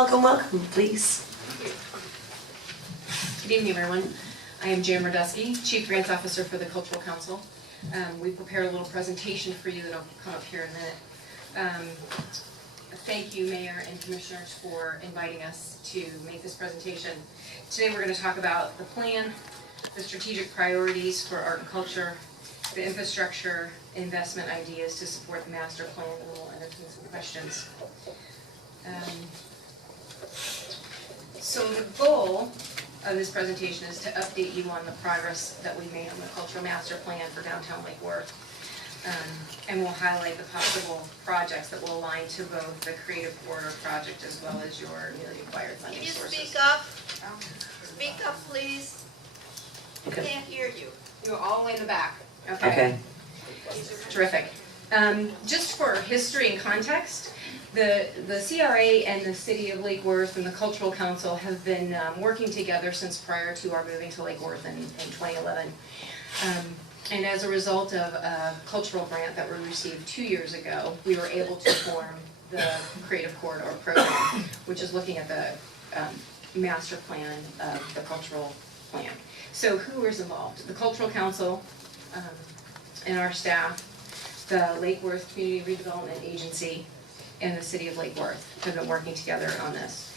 Welcome, welcome, please. Good evening, everyone. I am Jan Radusky, Chief Grants Officer for the Cultural Council. We prepared a little presentation for you that'll come up here in a minute. Thank you, Mayor and Commissioners, for inviting us to make this presentation. Today we're going to talk about the plan, the strategic priorities for art and culture, the infrastructure investment ideas to support the master plan, and we'll entertain some questions. So the goal of this presentation is to update you on the progress that we made on the cultural master plan for downtown Lake Worth. And we'll highlight the possible projects that will align to both the Creative Corridor project as well as your newly acquired funding sources. Can you speak up? Speak up, please. I can't hear you. You're all the way in the back. Okay. Terrific. Just for history and context, the CRA and the City of Lake Worth and the Cultural Council have been working together since prior to our moving to Lake Worth in 2011. And as a result of a cultural grant that we received 2 years ago, we were able to form the Creative Corridor program, which is looking at the master plan of the cultural plan. So who is involved? The Cultural Council and our staff, the Lake Worth Community Redevelopment Agency, and the City of Lake Worth have been working together on this.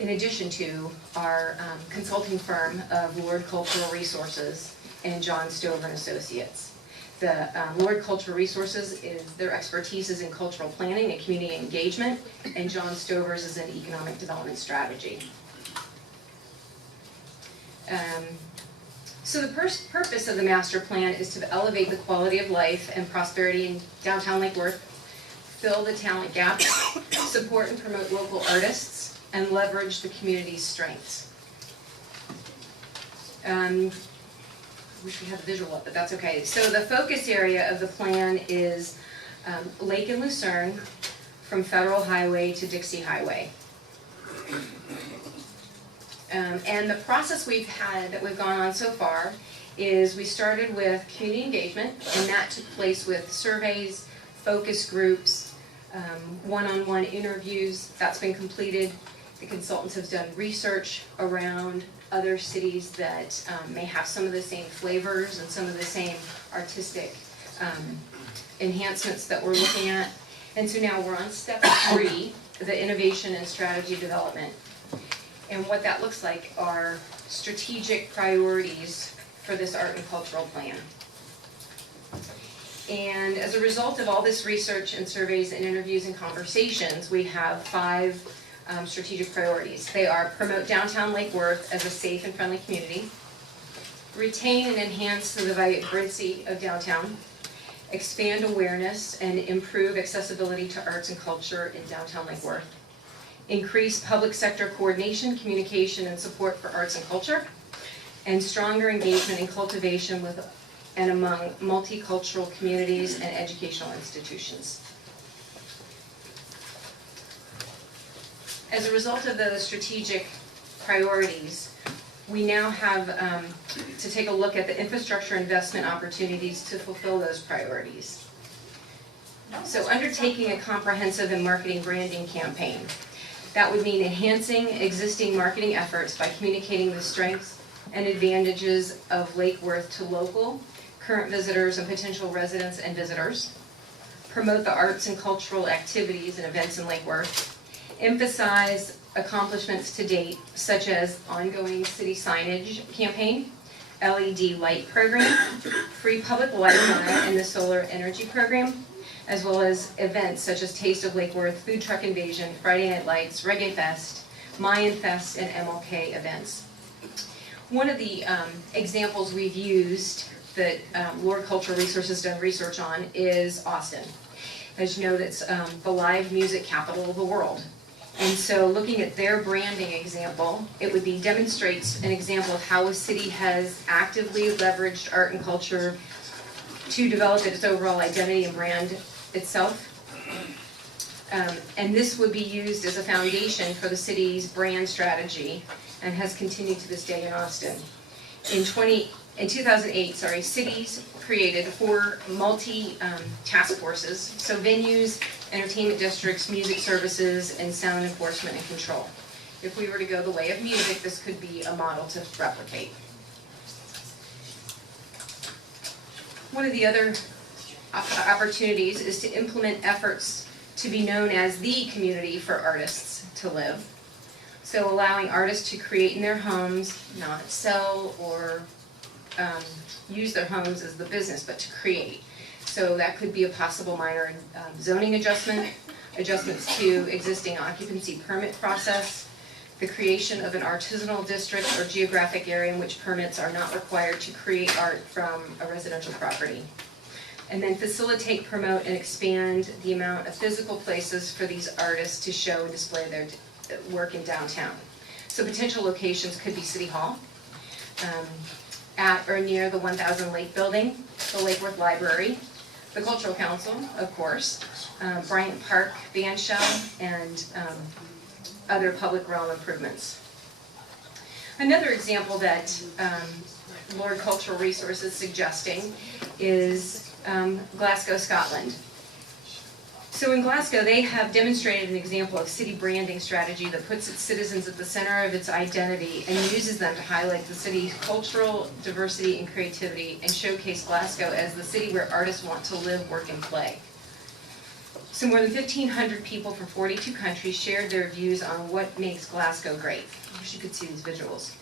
In addition to our consulting firm of Lord Cultural Resources and John Stover and Associates. The Lord Cultural Resources their expertise is in cultural planning and community engagement, and John Stover's is in economic development strategy. So the purpose of the master plan is to elevate the quality of life and prosperity in downtown Lake Worth, fill the talent gap, support and promote local artists, and leverage the community's strengths. Wish we had the visual up, but that's okay. So the focus area of the plan is Lake and Lucerne from Federal Highway to Dixie Highway. And the process that we've gone on so far is we started with community engagement, and that took place with surveys, focus groups, one-on-one interviews. That's been completed. The consultants have done research around other cities that may have some of the same flavors and some of the same artistic enhancements that we're looking at. And so now we're on step 3, the innovation and strategy development. And what that looks like are strategic priorities for this art and cultural plan. And as a result of all this research and surveys and interviews and conversations, we have 5 strategic priorities. They are promote downtown Lake Worth as a safe and friendly community, retain and enhance the vibrancy of downtown, expand awareness and improve accessibility to arts and culture in downtown Lake Worth, increase public sector coordination, communication, and support for arts and culture, and stronger engagement and cultivation with and among multicultural communities and educational institutions. As a result of the strategic priorities, we now have to take a look at the infrastructure investment opportunities to fulfill those priorities. So undertaking a comprehensive and marketing branding campaign. That would mean enhancing existing marketing efforts by communicating the strengths and advantages of Lake Worth to local, current visitors, and potential residents and visitors. Promote the arts and cultural activities and events in Lake Worth. Emphasize accomplishments to date, such as ongoing city signage campaign, LED light program, free public Wi-Fi, and the solar energy program, as well as events such as Taste of Lake Worth, Food Truck Invasion, Friday Night Lights, Reggae Fest, Mayan Fest, and MLK events. One of the examples we've used that Lord Cultural Resources done research on is Austin. As you know, that's the live music capital of the world. And so looking at their branding example, it would be demonstrates an example of how a city has actively leveraged art and culture to develop its overall identity and brand itself. And this would be used as a foundation for the city's brand strategy and has continued to this day in Austin. In 2008, cities created 4 multi-task forces, so venues entertainment districts, music services, and sound enforcement and control. If we were to go the way of music, this could be a model to replicate. One of the other opportunities is to implement efforts to be known as the community for artists to live. So allowing artists to create in their homes, not sell or use their homes as the business, but to create. So that could be a possible minor zoning adjustment, adjustments to existing occupancy permit process, the creation of an artisanal district or geographic area in which permits are not required to create art from a residential property. And then facilitate, promote, and expand the amount of physical places for these artists to show and display their work in downtown. So potential locations could be City Hall, at or near the 1000 Lake Building, the Lake Worth Library, the Cultural Council, of course, Bryant Park Band Shell, and other public realm improvements. Another example that Lord Cultural Resources is suggesting is Glasgow, Scotland. So in Glasgow, they have demonstrated an example of city branding strategy that puts its citizens at the center of its identity and uses them to highlight the city's cultural diversity and creativity and showcase Glasgow as the city where artists want to live, work, and play. So more than 1,500 people from 42 countries shared their views on what makes Glasgow great. I wish you could see these visuals.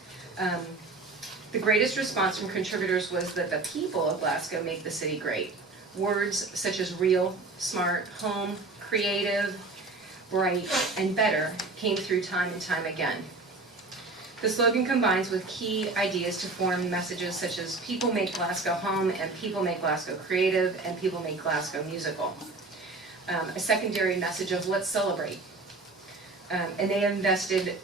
The greatest response from contributors was that the people of Glasgow make the city great. Words such as real, smart, home, creative, bright, and better came through time and time again. The slogan combines with key ideas to form messages such as people make Glasgow home, and people make Glasgow creative, and people make Glasgow musical. A secondary message of let's celebrate. And they invested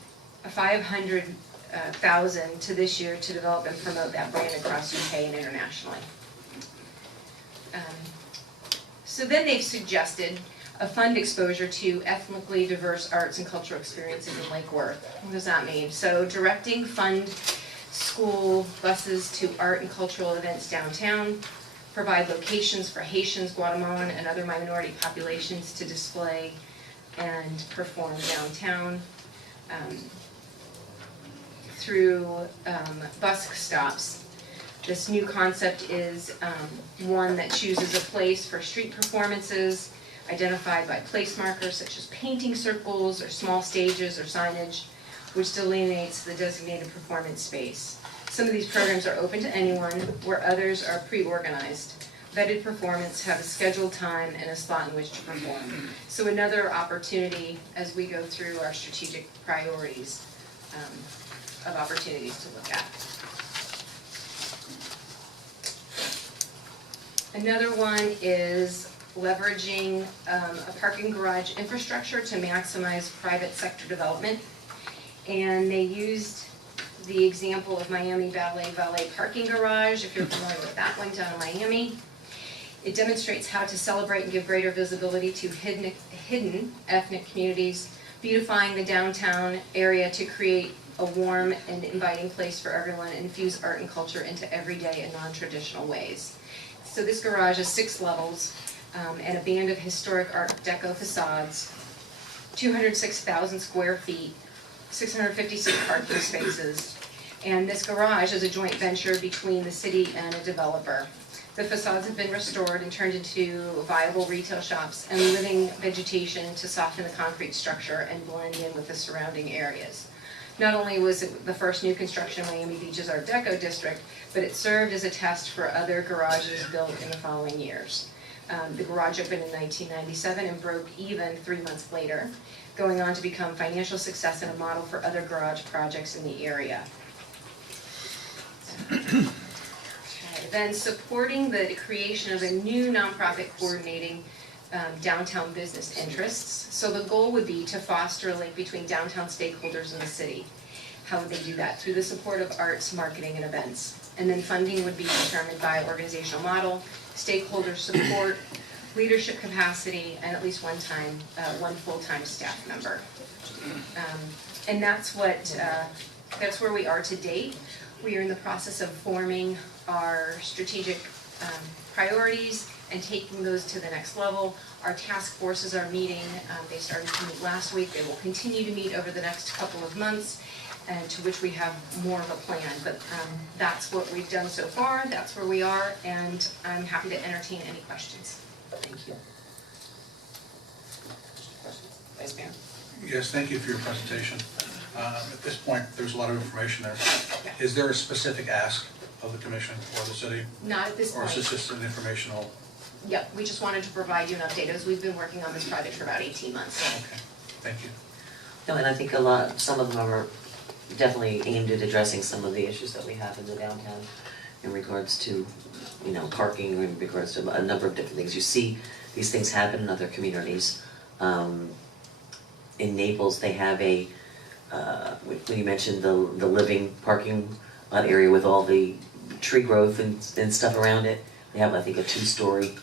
$500,000 to this year to develop and promote that brand across UK and internationally. So then they've suggested a fund exposure to ethnically diverse arts and cultural experiences in Lake Worth. What does that mean? So directing fund school buses to art and cultural events downtown, provide locations for Haitians, Guatemalan, and other minority populations to display and perform downtown through bus stops. This new concept is one that chooses a place for street performances identified by place markers such as painting circles or small stages or signage, which delineates the designated performance space. Some of these programs are open to anyone, where others are pre-organized. Vetted performance have a scheduled time and a slot in which to perform. So another opportunity as we go through our strategic priorities of opportunities to look at. Another one is leveraging a parking garage infrastructure to maximize private sector development. And they used the example of Miami Ballet Valet Parking Garage, if you're familiar with that one down in Miami. It demonstrates how to celebrate and give greater visibility to hidden ethnic communities, beautifying the downtown area to create a warm and inviting place for everyone and infuse art and culture into everyday and non-traditional ways. So this garage is 6 levels and a band of historic Art Deco facades, 206,000 square feet, 656 parking spaces. And this garage is a joint venture between the city and a developer. The facades have been restored and turned into viable retail shops and living vegetation to soften the concrete structure and blend in with the surrounding areas. Not only was it the first new construction in Miami Beach's Art Deco district, but it served as a test for other garages built in the following years. The garage opened in 1997 and broke even 3 months later, going on to become a financial success and a model for other garage projects in the area. Then supporting the creation of a new nonprofit coordinating downtown business interests. So the goal would be to foster a link between downtown stakeholders and the city. How would they do that? Through the support of arts, marketing, and events. And then funding would be determined by organizational model, stakeholder support, leadership capacity, and at least one full-time staff member. And that's where we are to date. We are in the process of forming our strategic priorities and taking those to the next level. Our task forces are meeting, they started to meet last week, they will continue to meet over the next couple of months, and to which we have more of a plan, but that's what we've done so far, that's where we are, and I'm happy to entertain any questions. Thank you. Vice Mayor? Yes, thank you for your presentation. At this point, there's a lot of information there. Is there a specific ask of the commission or the city? Not at this Or is point. this just an informational? Yep, we just wanted to provide you an update, as we've been working on this project for about 18 months. Okay, thank you. No, and I think some of them are definitely aimed at addressing some of the issues that we have in the downtown in regards to, parking, in regards to a number of different things. You see these things happen in other communities. In Naples, they have when you mentioned the living parking lot area with all the tree growth and stuff around it, they have, I think, a 2-story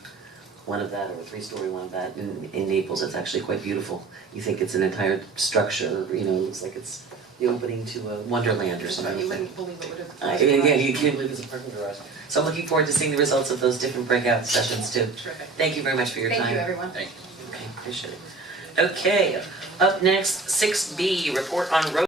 one of that, or a 3-story one of that in Naples. It's actually quite beautiful. You think it's an entire structure, it looks like it's the opening to a wonderland or something. You wouldn't believe it would have. Yeah, you can't believe it's a parking garage. So I'm looking forward to seeing the results of those different breakout sessions too. Terrific. Thank you very much for your time. Thank you, everyone. Okay, appreciate it. Okay, up next, 6B, report on road